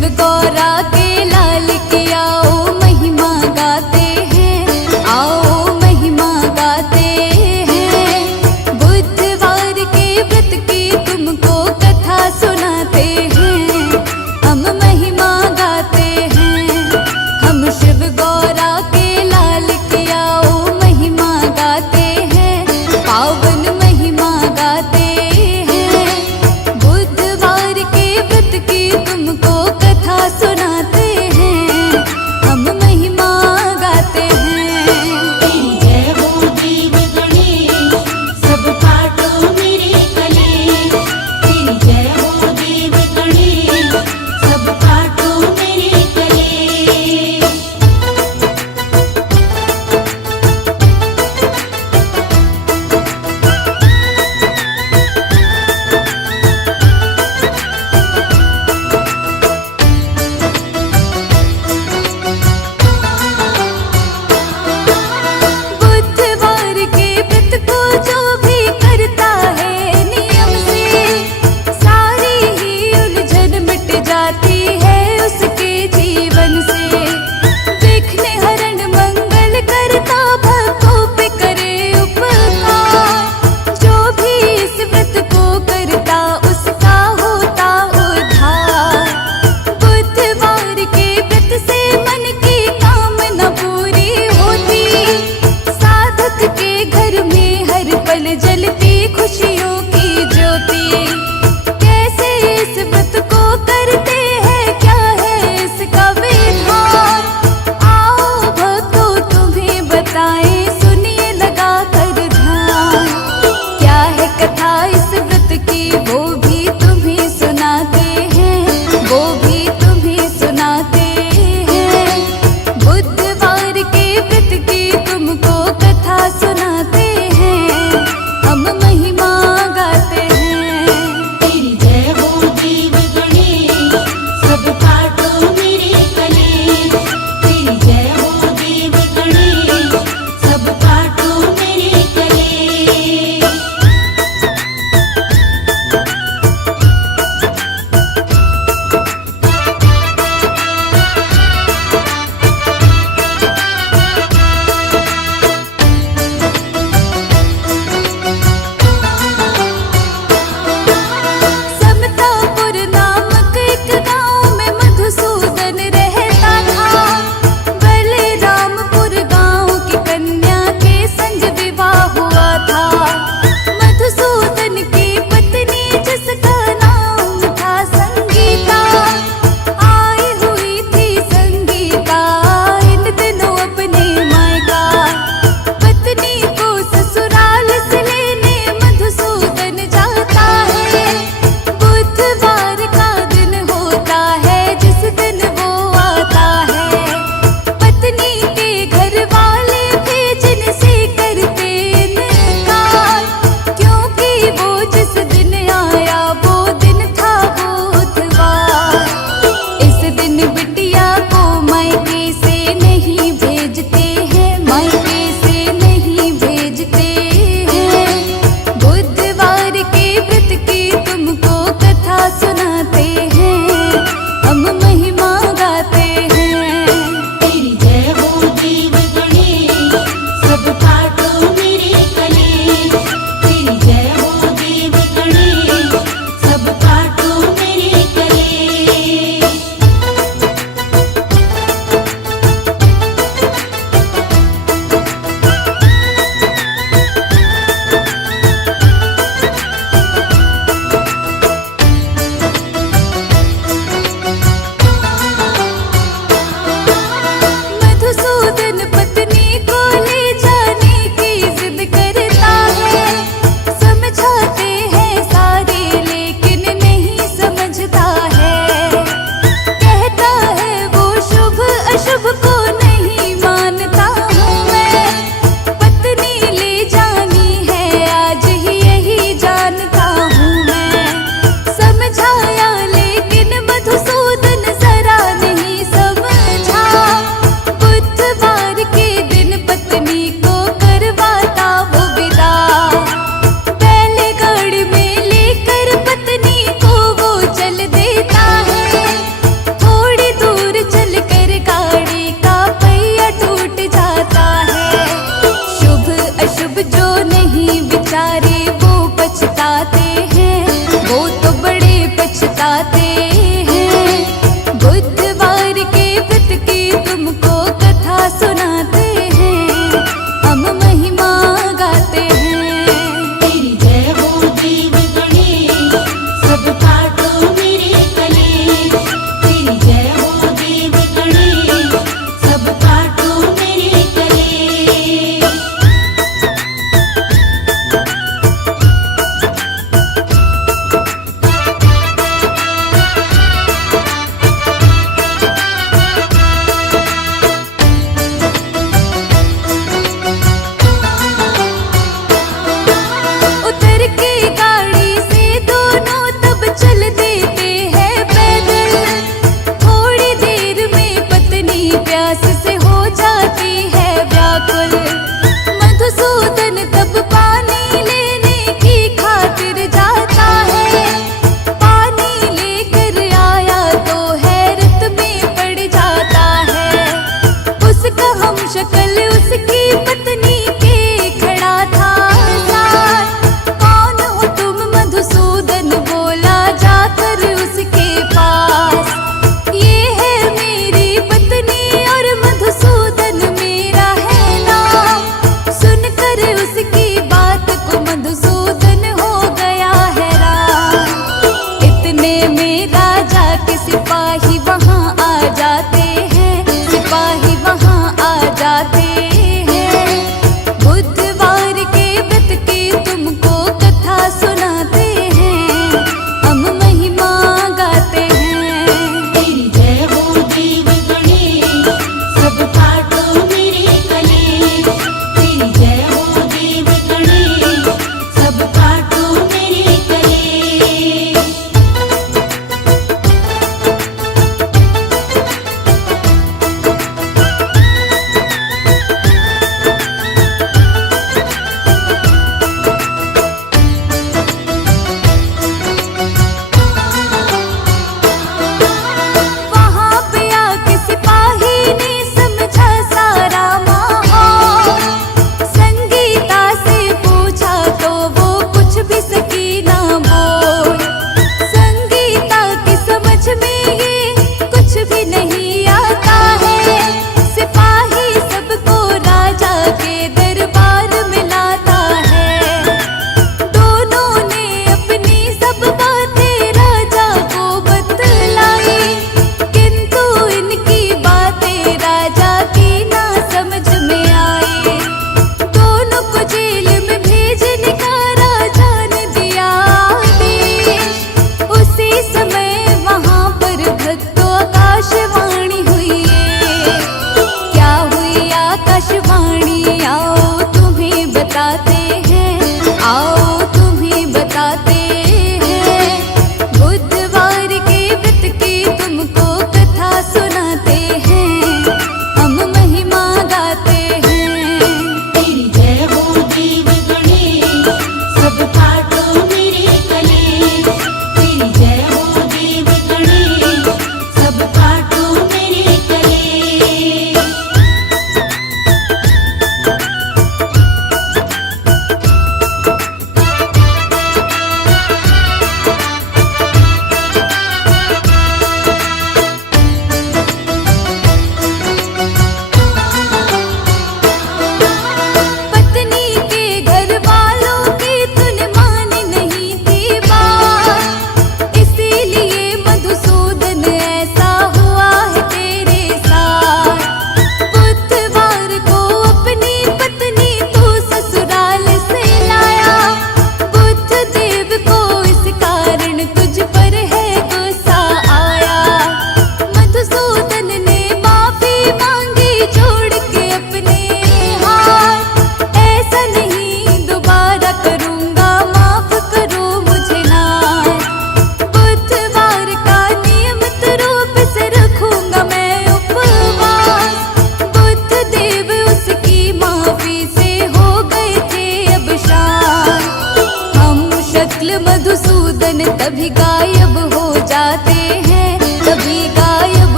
शिव गौरा के लाल की आओ महिमा गाते हैं, आओ महिमा गाते हैं। बुधवार के व्रत की तुमको कथा सुनाते हैं, हम महिमा गाते हैं। हम शिव गौरा के लाल की आओ महिमा गाते हैं, पावन महिमा गाते हैं। बुधवार के व्रत की तुमको कथा सुना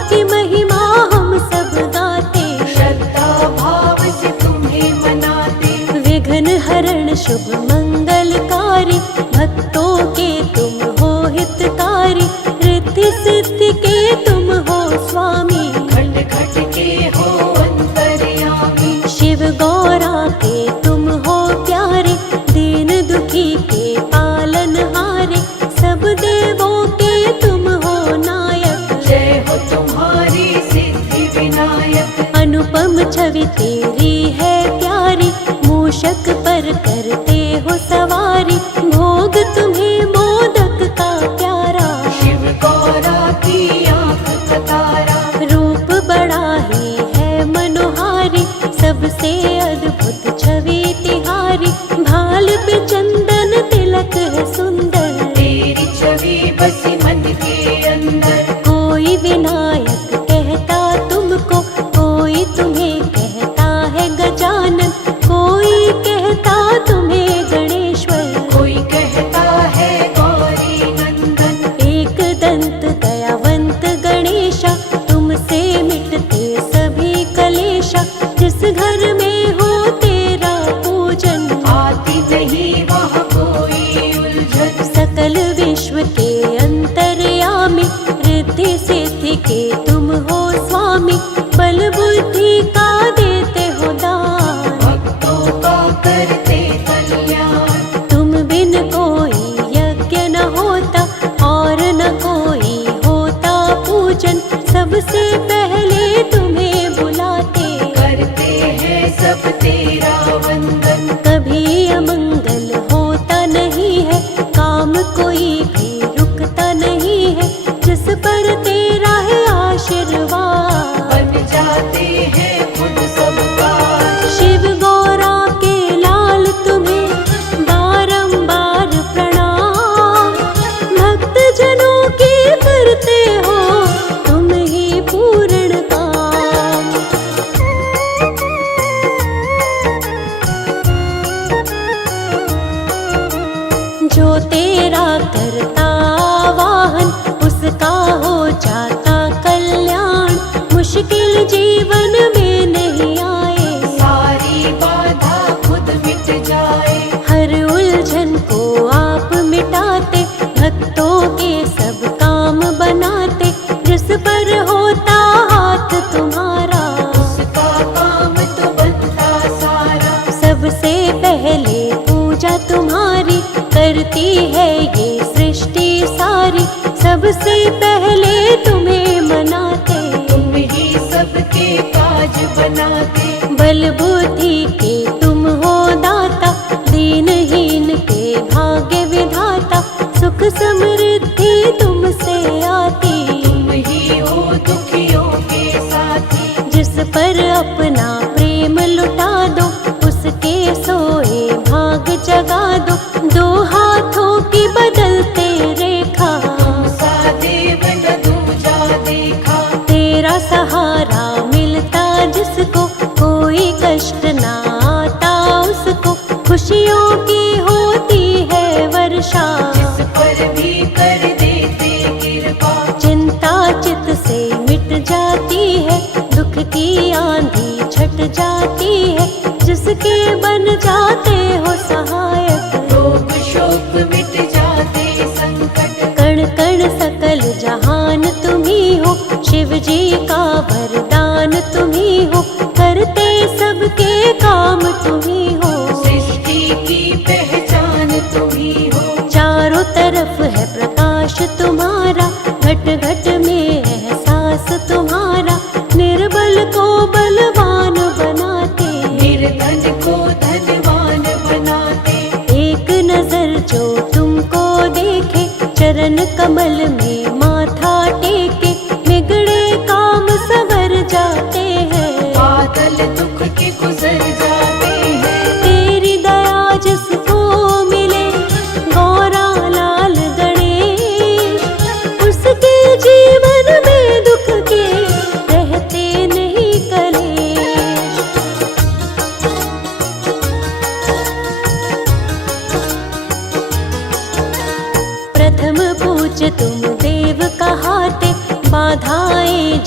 की महिमा हम सब गाते, श्रद्धा भाव से तुम्हें मनाते। विघ्न हरण शुभ मंगलकारी, भक्तों के तुम हो हितकारी, रिद्धि सिद्धि के तुम हो स्वामी, खट खट के हो अंतर्यामी। शिव गौरा के तुम हो प्यारे, दीन दुखी के पालनहारे, सब देवों के तुम हो नायक, जय हो तुम्हारी सिद्धि विनायक। अनुपम छवि तेरी है प्यारी, मूषक पर करते हो सवारी, भोग तुम्हें मोदक का प्यारा, शिव गौरा की आंख का तारा। रूप बड़ा ही है मनोहारी, सबसे अद्भुत छवि तिहारी, भाल पे चंदन तिलक है सुंदर, तेरी छवि बसी मन के अंदर। कोई विनायक कहता तुमको, कोई तुम्हें कहता है गजानन, कोई कहता तुम्हें गणेश्वर, कोई कहता है गौरी नंदन। एक दंत दयावंत गणेशा, तुमसे मिटते सभी कलेशा, जिस घर में हो तेरा पूजन, आती नहीं वहाँ कोई उलझन। सकल विश्व के अंतर्यामी, रिद्धि सिद्धि के तुम हो स्वामी, बल बुद्धि का देते हो दान, भक्तों का करते कल्याण। तुम बिन कोई यज्ञ न होता, और न कोई होता पूजन, सबसे पहले तुम्हें बुलाते, करते हैं सब तेरा वंदन। कभी अमंगल होता नहीं है, काम कोई भी रुकता नहीं है, जिस पर तेरा है आशीर्वाद, बन जाते हैं खुद सब काज। शिव गौरा के लाल तुम्हें बारंबार प्रणाम, भक्त जनों की करते हो तुम ही पूर्ण काम। जो तेरा करता वाहन, उसका हो जाता कल्याण, मुश्किल जीवन में नहीं आए, सारी बाधा खुद मिट जाए। हर उलझन को आप मिटाते, भक्तों के सब काम बनाते, जिस पर होता हाथ तुम्हारा, उसका काम तो बनता सारा। सबसे पहले पूजा तुम्हारी, करती है ये सृष्टि सारी, सबसे पहले तुम्हें मनाते, तुम ही सबके काज बनाते। बल बुद्धि के तुम हो दाता, दीनहीन के भाग्य विधाता, सुख समृद्धि तुमसे आती, तुम ही हो दुखियों के साथी। जिस पर अपना प्रेम लुटा दो, उसके सोए भाग जगा दो, दो हाथों की बदलते रेखा, तुमसा देव न दूजा देखा। तेरा सहारा मिलता जिसको, कोई कष्ट ना आता उसको, खुशियों की होती है वर्षा, जिस पर भी कर देते कृपा। चिंता चित से मिट जाती है, दुख की आंधी छट जाती है, जिसके बन जाते हो सहायक, रोग शोक मिट जाते संकट। कण कण सकल जहान तुम ही हो, शिव जी का वरदान तुम ही हो, करते सबके काम तुम ही हो, सृष्टि की पहचान तुम ही हो। चारों तरफ है प्रकाश तुम्हारा, घट घट में एहसास तुम्हारा, निर्बल को बलवान बनाते, निर्धन को धनवान बनाते। एक नजर जो तुमको देखे, चरण कमल में माथा टेके, बिगड़े काम सवर जाते हैं, बादल दुख के गुजर जाते हैं। तेरी दया जिसको मिले, गौरा लाल गणेश, उसके जीवन में दुख के रहते नहीं कलेश। प्रथम पूज्य तुम देव कहाते, बाधाएं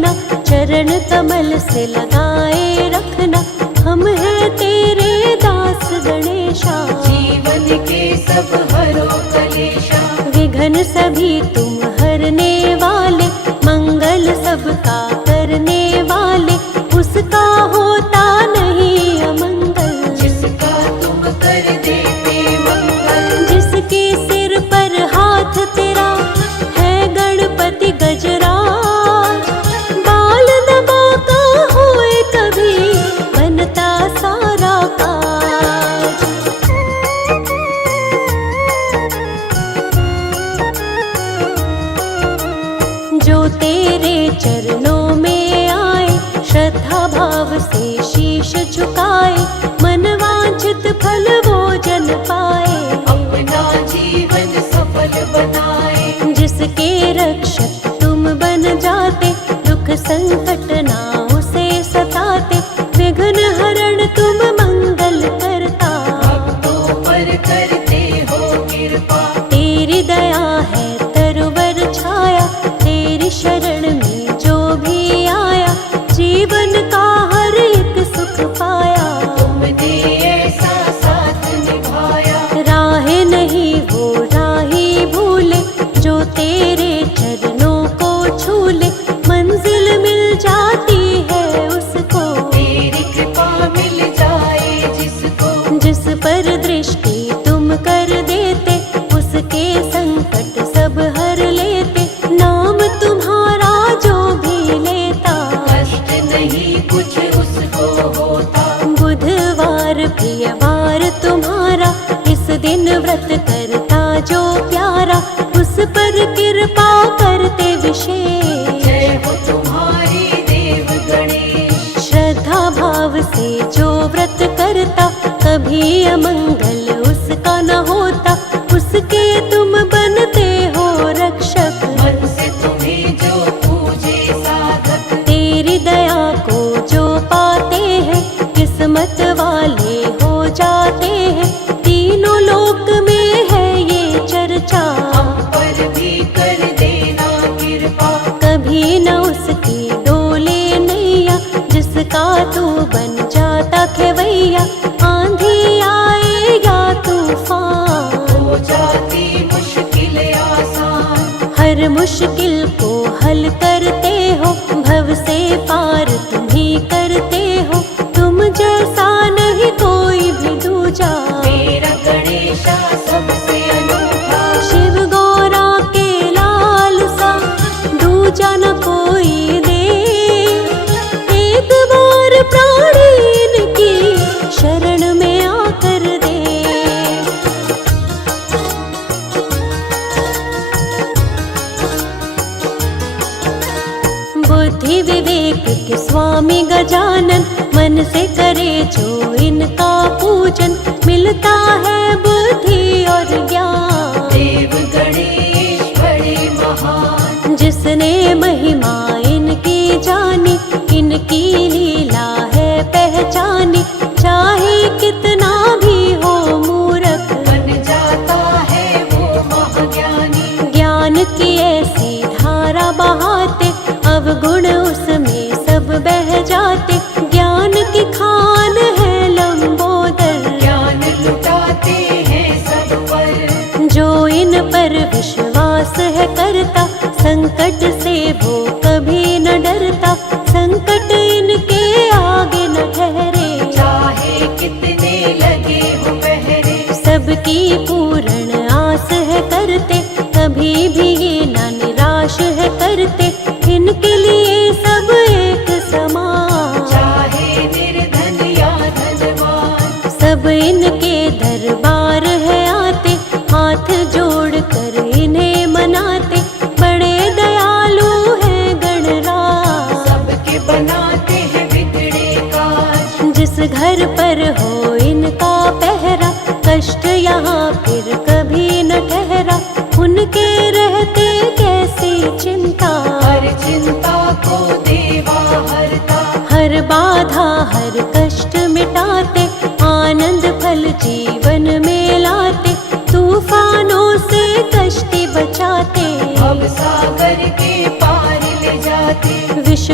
रखना, चरण कमल से लगाए रखना। हम हैं तेरे दास गणेशा, जीवन के सब हरो कलेशा। विघ्न सभी तुम हरने वाले, मंगल सबका करने वाले। उसका होता नहीं अमंगल, जिसका तुम कर देते मंगल। जिसके सिर पर हाथ तेरा है गणपति गजराज। बाल दबा का होए कभी बनता सारा काज। जो तेरे चरणों में आए, श्रद्धा भाव से शीश झुकाए। मन वांछित फल वो जन पाए, अपना जीवन सफल बनाए। जिसके रक्षक तुम बन जाते, दुख संकट ना उसे सताते। विघ्न हरण तुम मंगल करता, भक्तों पर करते हो कृपा। तेरी दया है तरवर छाया, तेरी शरण में जो भी आया। जीवन का हर एक सुख पाया, तुमने ऐसा साथ निभाया। राहें नहीं वो राही भूले, जो तेरे चरणों को छूले। मंजिल मिल जाती है उसको, तेरी कृपा मिल जाए जिसको। जिस पर दृष्टि तुम कर देते, उसके संकट सब हर लेते। नाम तुम्हारा जो भी लेता, कष्ट नहीं कुछ उसको होता। बुधवार प्रियवार तुम्हारा, इस दिन व्रत करता जो प्यारा। उस पर कृपा करते विशेष, जय हो तुम्हारी देव गणेश। श्रद्धा भाव से जो व्रत करता, कभी अमंगल उसका न होता। उसके तुम बनते हो रक्षक, मन से तुम्हें जो पूजे साधक। तेरी दया को जो पाते हैं, किस्मत वाले हो जाते हैं। तीनों लोक में है ये चर्चा, हम पर भी कर देना कृपा। कभी न उसकी डोले नैया, जिसका तू बन जाता खेवैया। आंधी आए या तूफान, हो जाती मुश्किल आसान। हर मुश्किल को हल करते हो, भव से पार तुम ही करते हो। तुम जैसा नहीं कोई भी दूजा, मेरा गणेशा सबसे अनूठा। शिव गौरा के लाल सा दूजा न कोई दे। एक बार प्राणी की शरण में आकर दे। बुद्धि विवेक के स्वामी गजानन, मन से करे जो इनका पूजन। मिलता है बुद्धि और ज्ञान, देव गणेश बड़े महान। जिसने महिमा इनकी जानी, इनकी लीला है पहचानी। चाहे कितना भी हो मूर्ख, बन जाता है वो महाज्ञानी। ज्ञान की ऐसी धारा बहाते, अवगुण उसमें सब बह जाते। ज्ञान की खान है लंबोदर, ज्ञान लुटाते हैं सब पर। जो इन पर विश्वास है करता, संकट से वो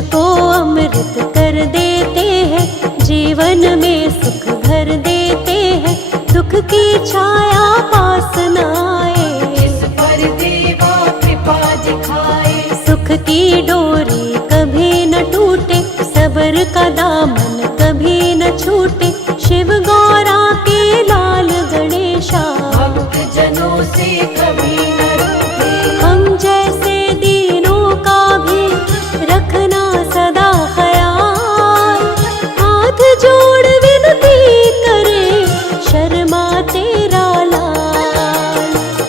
को अमृत कर देते हैं, जीवन में सुख भर देते हैं, दुख की छाया पास न आए। जिस पर देवा कृपा दिखाए, सुख की डोरी कभी न टूटे, सब्र का दामन